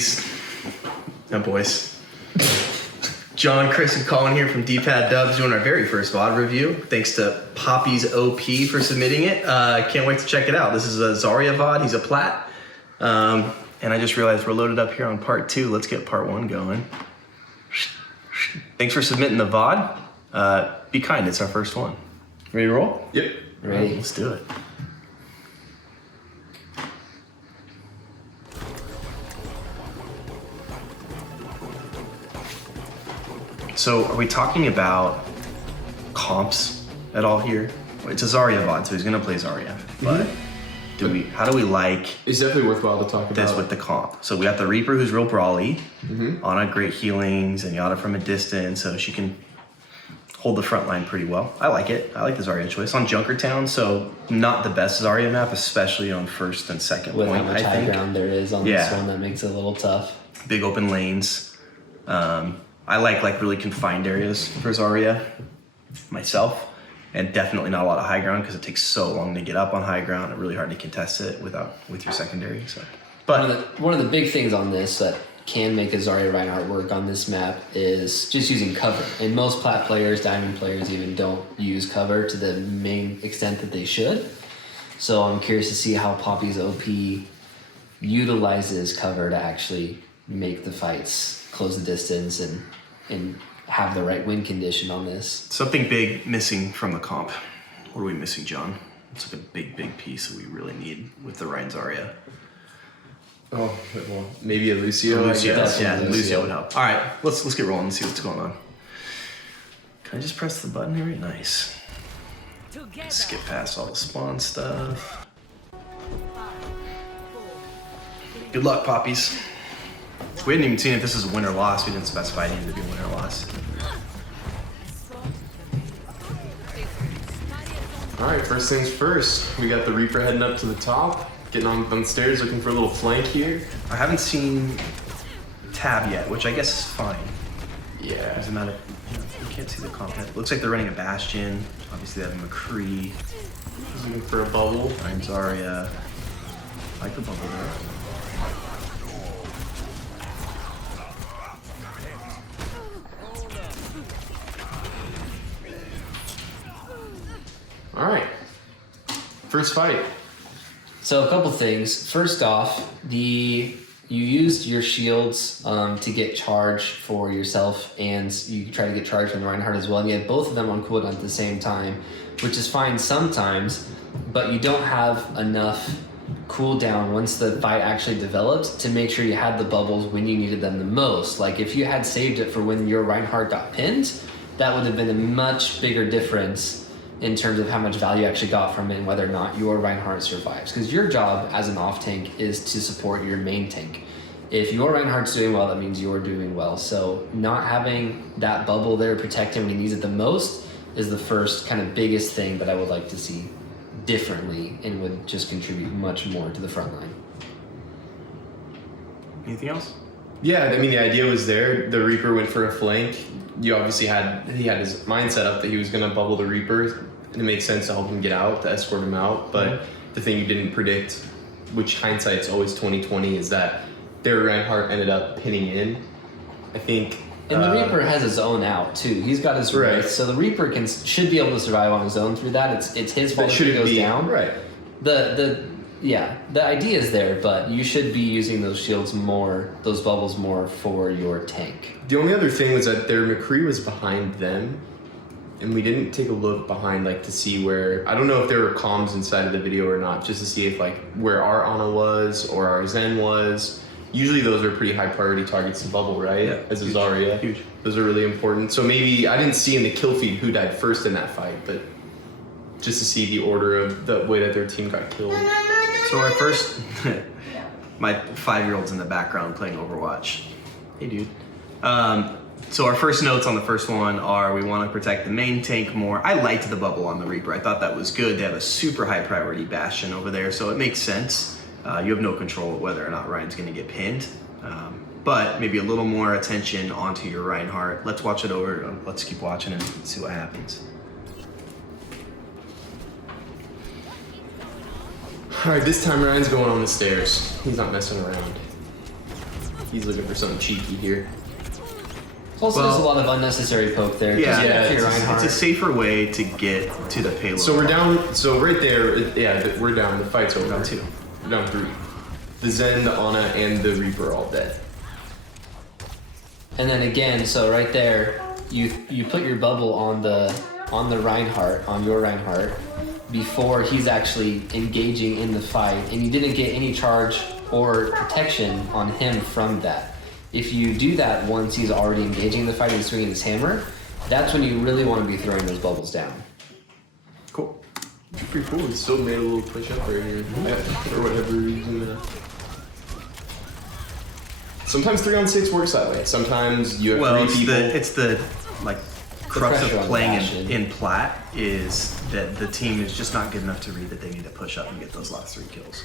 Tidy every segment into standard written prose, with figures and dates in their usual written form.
ladies and boys. John, Chris, and Colin here from D-Pad Dubs doing our very first VOD review. Thanks to Poppysop for submitting it. Can't wait to check it out. This is a Zarya VOD. He's a plat. And I just realized we're loaded up here on part 2. Let's get part 1 going. Thanks for submitting the VOD. Be kind, it's our first one. Ready to roll? Yep. Ready. Let's do it. So are we talking about comps at all here? It's a Zarya VOD, so he's gonna play Zarya. But how do we like it's definitely worthwhile to talk about this with the comp? So we got the Reaper who's real brawly, Ana great healings, and Yada from a distance, so she can hold the front line pretty well. I like it. I like the Zarya choice. On Junkertown, so not the best Zarya map, especially on first and second with point, how much high ground there is on this one, that makes it a little tough. Big open lanes. I like really confined areas for Zarya myself, and definitely not a lot of high ground because it takes so long to get up on high ground and really hard to contest it with your secondary. So, but one of the big things on this that can make a Zarya Reinhardt work on this map is just using cover. And most plat players, diamond players even don't use cover to the main extent that they should. So I'm curious to see how Poppysop utilizes cover to actually make the fights close the distance and have the right win condition on this. Something big missing from the comp. What are we missing, John? It's like a big piece that we really need with the Ryan Zarya. Oh, well, maybe a Lucio. Lucio would help. All right, let's get rolling and see what's going on. Can I just press the button here? Nice. Skip past all the spawn stuff. Good luck, Poppies. We hadn't even seen if this is a win or loss. We didn't specify it needed to be a win or loss. All right, first things first. We got the Reaper heading up to the top, getting on the stairs, looking for a little flank here. I haven't seen Tab yet, which I guess is fine. Yeah. Doesn't matter. You can't see the content. Looks like they're running a Bastion. Obviously, they have a McCree. He's looking for a bubble. I'm Zarya. I like the bubble there. All right, first fight. So a couple things. First off, you used your shields to get charge for yourself, and you try to get charge from the Reinhardt as well, and you had both of them on cooldown at the same time, which is fine sometimes, but you don't have enough cooldown once the fight actually developed to make sure you had the bubbles when you needed them the most. Like if you had saved it for when your Reinhardt got pinned, that would have been a much bigger difference in terms of how much value you actually got from it and whether or not your Reinhardt survives. Because your job as an off tank is to support your main tank. If your Reinhardt's doing well, that means you're doing well. So not having that bubble there to protect him when he needs it the most is the first kind of biggest thing that I would like to see differently and would just contribute much more to the front line. Anything else? Yeah, I mean, the idea was there. The Reaper went for a flank. He had his mind set up that he was going to bubble the Reaper, and it makes sense to help him get out, to escort him out. But the thing you didn't predict, which hindsight's always 20/20, is that their Reinhardt ended up pinning in. I think. And the Reaper has his own out too. He's got his wraith, so the Reaper should be able to survive on his own through that. It's his fault if he goes down. Right. The idea is there, but you should be using those shields more, those bubbles more for your tank. The only other thing was that their McCree was behind them, and we didn't take a look behind to see where, I don't know if there were comms inside of the video or not, just to see if where our Ana was or our Zen was. Usually those are pretty high priority targets to bubble, right? Yeah, as a Zarya. Huge. Those are really important. So maybe, I didn't see in the kill feed who died first in that fight, but just to see the order of the way that their team got killed. So our first, my 5-year-old's in the background playing Overwatch. Hey, dude. So our first notes on the first one are we want to protect the main tank more. I liked the bubble on the Reaper. I thought that was good. They have a super high priority Bastion over there, so it makes sense. You have no control of whether or not Ryan's going to get pinned. But maybe a little more attention onto your Reinhardt. Let's watch it over. Let's keep watching and see what happens. All right, this time Ryan's going on the stairs. He's not messing around. He's looking for something cheeky here. Also, Well, there's a lot of unnecessary poke there. Yeah, if you're it's Reinhardt, a safer way to get to the payload. So we're down. So right there, we're down. The fight's over. Down 2. We're down 3. The Zen, the Ana, and the Reaper are all dead. and then again, so right there, you put your bubble on the Reinhardt, on your Reinhardt, before he's actually engaging in the fight, and you didn't get any charge or protection on him from that. If you do that once he's already engaging in the fight and swinging his hammer, that's when you really want to be throwing those bubbles down. Cool. Pretty cool. He still made a little push up right here. For whatever reason. Sometimes 3-on-6 works that way. Sometimes you have 3 people. It's the like crux pressure of on playing Bastion. in plat is that the team is just not good enough to read that they need to push up and get those last 3 kills.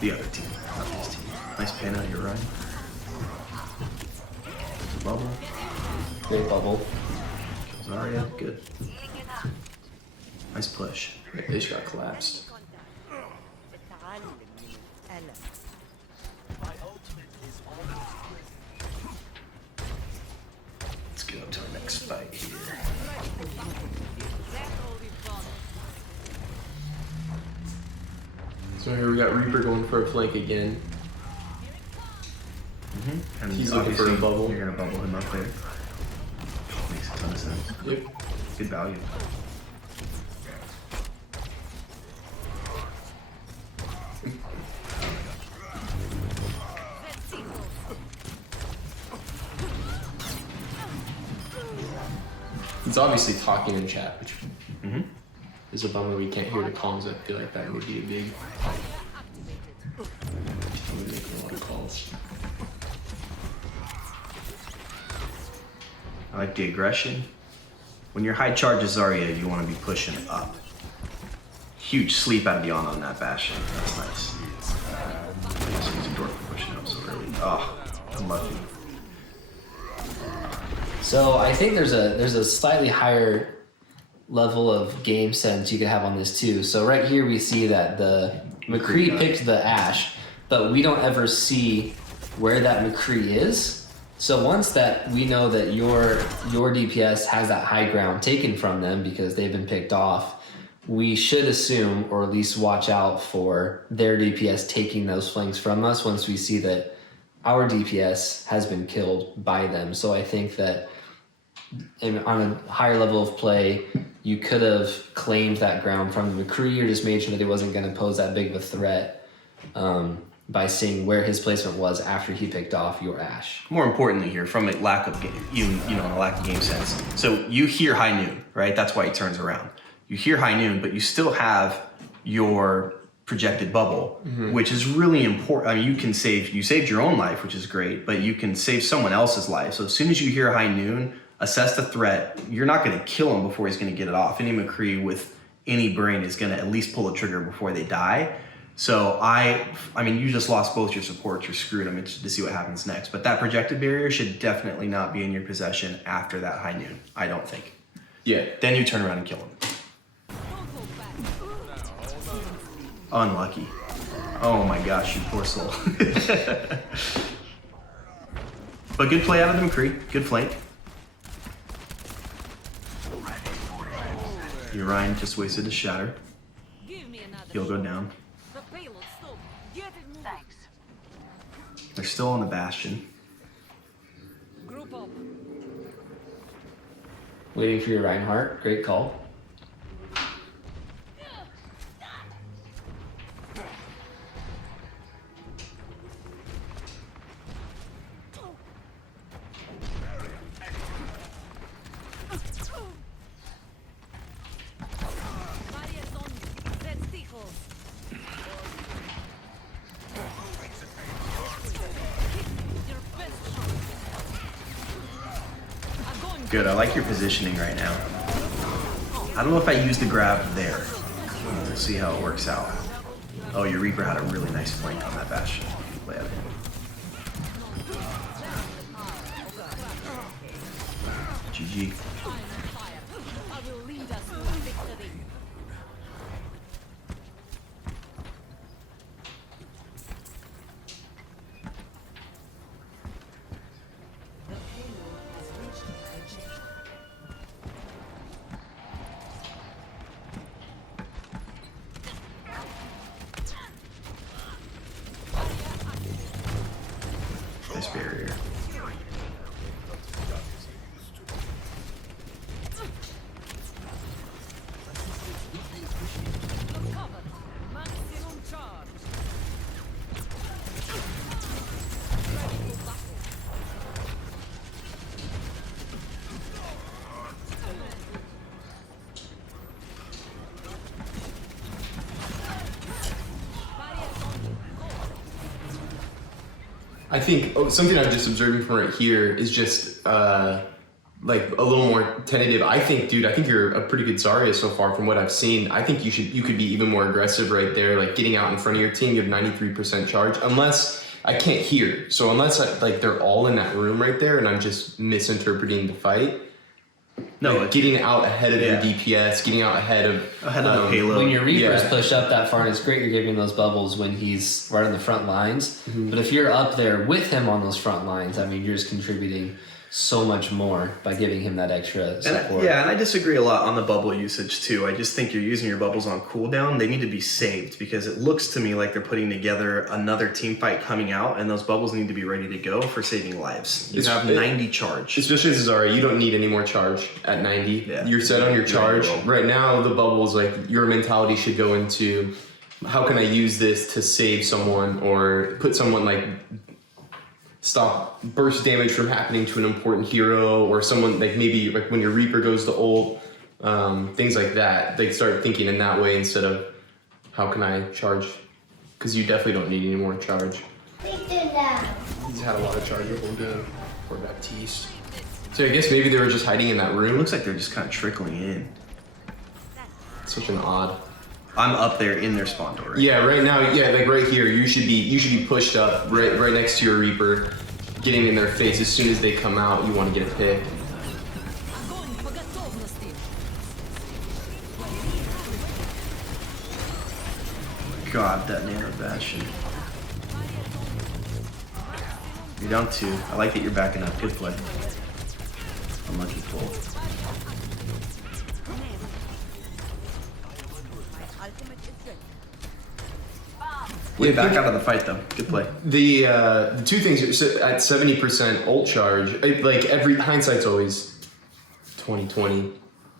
The other team, not this team. Nice pan out, you're right. Bubble. Great bubble. Zarya, good. Nice push. They just got collapsed. Let's get up to our next fight here. So here we got Reaper going for a flank again. And He's looking for a obviously bubble. You're gonna bubble him up there. Makes a ton of sense. Yep. Good value. He's obviously talking in chat, which Mm-hmm. is a bummer we can't hear the comms. I feel like that would be a big. We're making a lot of calls. I like the aggression. When you're high charge as Zarya, you want to be pushing up. Huge sleep out of the Ana on that Bastion. That's nice. He's a dork for pushing up so early. Oh, unlucky. So I think there's a slightly higher level of game sense you could have on this too. So right here we see that the McCree picked the Ashe, but we don't ever see where that McCree is. So once that we know that your DPS has that high ground taken from them because they've been picked off, we should assume, or at least watch out for their DPS taking those flanks from us once we see that our DPS has been killed by them. So I think that on a higher level of play, you could have claimed that ground from the McCree or just made sure that he wasn't going to pose that big of a threat by seeing where his placement was after he picked off your Ashe. More importantly here, from a lack of game, you know, a lack of game sense. So you hear high noon, right? That's why he turns around. You hear high noon, but you still have your projected bubble, which is really important. I mean, you saved your own life, which is great, but you can save someone else's life. So as soon as you hear high noon, assess the threat. You're not going to kill him before he's going to get it off. Any McCree with any brain is going to at least pull the trigger before they die. So I mean, you just lost both your supports. You're screwed. I'm interested to see what happens next. But that projected barrier should definitely not be in your possession after that high noon. I don't think. Yeah. Then you turn around and kill him. Unlucky. Oh my gosh, you poor soul. But good play out of the McCree. Good flank. Your Ryan just wasted his shatter. He'll go down. They're still on the Bastion. Waiting for your Reinhardt. Great call. Good, I like your positioning right now. I don't know if I use the grab there. We'll see how it works out. Oh, your Reaper had a really nice flank on that Bastion. Play out of him. GG. I think something I'm just observing from right here is just like a little more tentative. I think you're a pretty good Zarya so far from what I've seen. I think you could be even more aggressive right there, like getting out in front of your team. You have 93% charge, unless I can't hear. So unless they're all in that room right there and I'm just misinterpreting the fight. No, like getting out ahead of your DPS, getting out ahead of the payload. When your Reapers push up that far, and it's great you're giving those bubbles when he's right on the front lines. Mm-hmm. But if you're up there with him on those front lines, I mean, you're just contributing so much more by giving him that extra support. And I disagree a lot on the bubble usage too. I just think you're using your bubbles on cooldown. They need to be saved because it looks to me like they're putting together another team fight coming out, and those bubbles need to be ready to go for saving lives. You have 90 charge. Especially as Zarya, you don't need any more charge at 90. Yeah. You're set on your charge. Right now, the bubbles, like your mentality should go into how can I use this to save someone or put someone like stop burst damage from happening to an important hero or someone like maybe like when your Reaper goes to ult, things like that. They start thinking in that way instead of how can I charge? Because you definitely don't need any more charge. He's had a lot of charge before Baptiste. So I guess maybe they were just hiding in that room. It looks like they're just kind of trickling in. Such an odd. I'm up there in their spawn door. Yeah, right now, like right here, you should be pushed up right next to your Reaper, getting in their face. As soon as they come out, you want to get a pick. God, that nano bastion. You're down 2. I like that you're backing up. Good play. Unlucky pull. Way back out of the fight though. Good play. The two things at 70% ult charge, like every hindsight's always 20/20.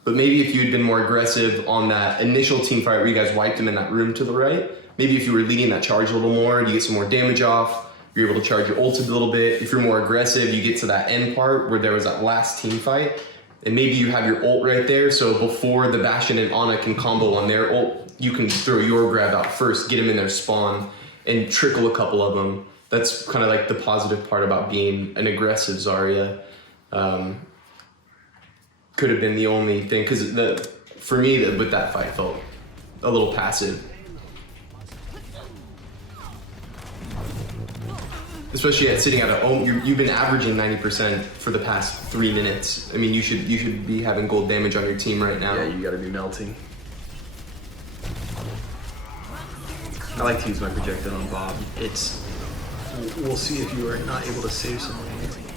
But maybe if you had been more aggressive on that initial team fight where you guys wiped him in that room to the right, maybe if you were leading that charge a little more, you get some more damage off. You're able to charge your ult a little bit. If you're more aggressive, you get to that end part where there was that last team fight, and maybe you have your ult right there. So before the Bastion and Ana can combo on their ult, you can throw your grab out first, get them in their spawn, and trickle a couple of them. That's kind of like the positive part about being an aggressive Zarya. Could have been the only thing, because for me, with that fight, felt a little passive. Especially at sitting at a home, you've been averaging 90% for the past 3 minutes. I mean, you should be having gold damage on your team right now. Yeah, you gotta be melting. I like to use my projectile on Bob. We'll see if you are not able to save someone.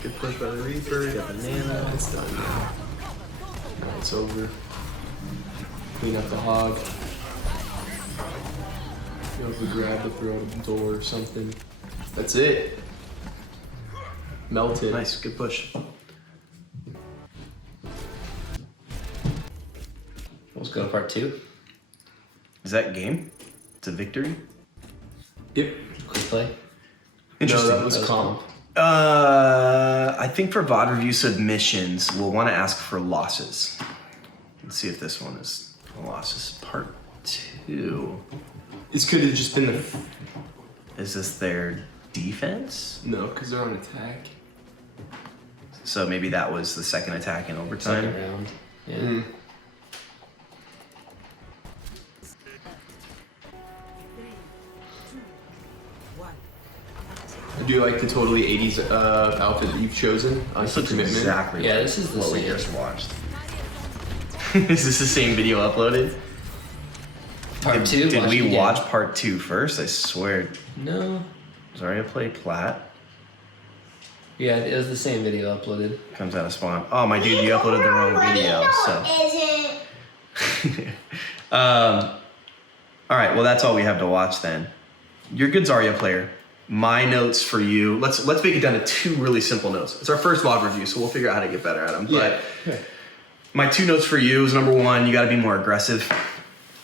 Good push by the Reaper, got the Nana, it's done. It's over. Clean up the hog. You have to grab the throw at the door or something. That's it. Melted. Nice, good push. Let's go to part 2. Is that game? It's a victory? Yep. Quick play. Interesting. No, that was comp. I think for VOD review submissions, we'll want to ask for losses. Let's see if this one is losses. Part 2. This could have just been the... Is this their defense? No, because they're on attack. So maybe that was the second attack in overtime. Second round. Yeah. Mm. I do like the totally 80s outfit that you've chosen. This looks commitment. exactly Yeah, like this is the what we same. just watched. Is this the same video uploaded? Part 2? Did Watch we it again. watch part 2 first? I swear. No. Zarya play plat. Yeah, it was the same video uploaded. Comes out of spawn. Oh my dude, you uploaded the wrong video. So. All right, well that's all we have to watch then. You're a good Zarya player. My notes for you. Let's make it down to 2 really simple notes. It's our first VOD review, so we'll figure out how to get better at them. Yeah. But my 2 notes for you is number 1, you got to be more aggressive.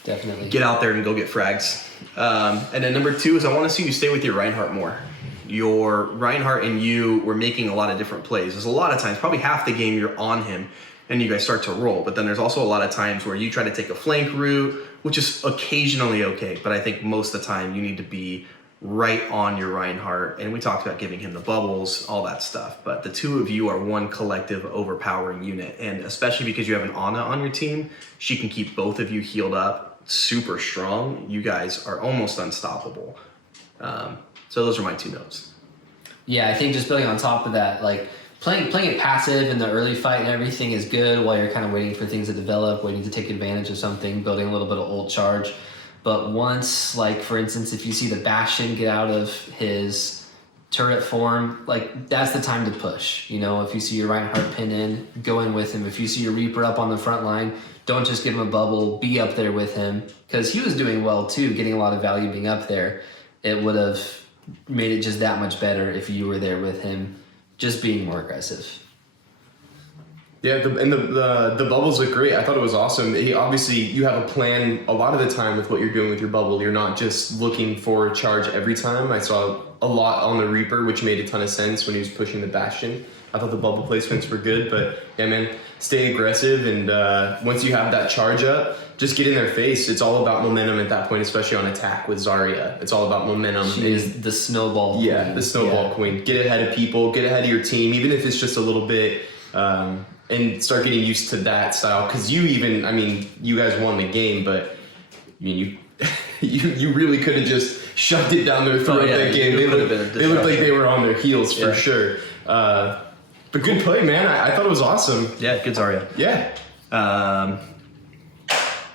Definitely. Get out there and go get frags. And then number 2 is I want to see you stay with your Reinhardt more. Your Reinhardt and you were making a lot of different plays. There's a lot of times, probably half the game you're on him and you guys start to roll. But then there's also a lot of times where you try to take a flank route, which is occasionally okay. But I think most of the time you need to be right on your Reinhardt, and we talked about giving him the bubbles, all that stuff. But the two of you are one collective overpowering unit, and especially because you have an Ana on your team, she can keep both of you healed up, super strong. You guys are almost unstoppable. So those are my 2 notes. Yeah, I think just building on top of that, like playing it passive in the early fight and everything is good while you're kind of waiting for things to develop, waiting to take advantage of something, building a little bit of ult charge. But once, like for instance, if you see the Bastion get out of his turret form, like that's the time to push. You know, if you see your Reinhardt pin in, go in with him. If you see your Reaper up on the front line, don't just give him a bubble, be up there with him. Because he was doing well too, getting a lot of value being up there. It would have made it just that much better if you were there with him, just being more aggressive. Yeah, the bubbles look great. I thought it was awesome. Obviously, you have a plan a lot of the time with what you're doing with your bubble. You're not just looking for a charge every time. I saw a lot on the Reaper, which made a ton of sense when he was pushing the Bastion. I thought the bubble placements were good, but yeah, man, stay aggressive. And once you have that charge up, just get in their face. It's all about momentum at that point, especially on attack with Zarya. It's all about momentum. She is the snowball queen. Yeah, the snowball queen. Get ahead of people, get ahead of your team, even if it's just a little bit. And start getting used to that style. Because you guys won the game, but I mean, you really could have just shoved it down their throat that game. They looked like they were on their heels for sure. But good play, man. I thought it was awesome. Yeah, good Zarya. Yeah.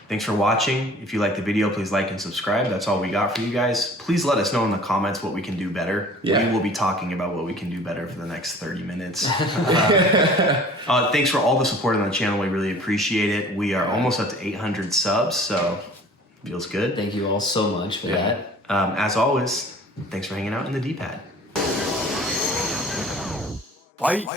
Thanks for watching. If you like the video, please like and subscribe. That's all we got for you guys. Please let us know in the comments what we can do better. Yeah. We will be talking about what we can do better for the next 30 minutes. Thanks for all the support on the channel. We really appreciate it. We are almost up to 800 subs, so feels good. Thank you all so much for that. As always, thanks for hanging out in the D-pad. Fight.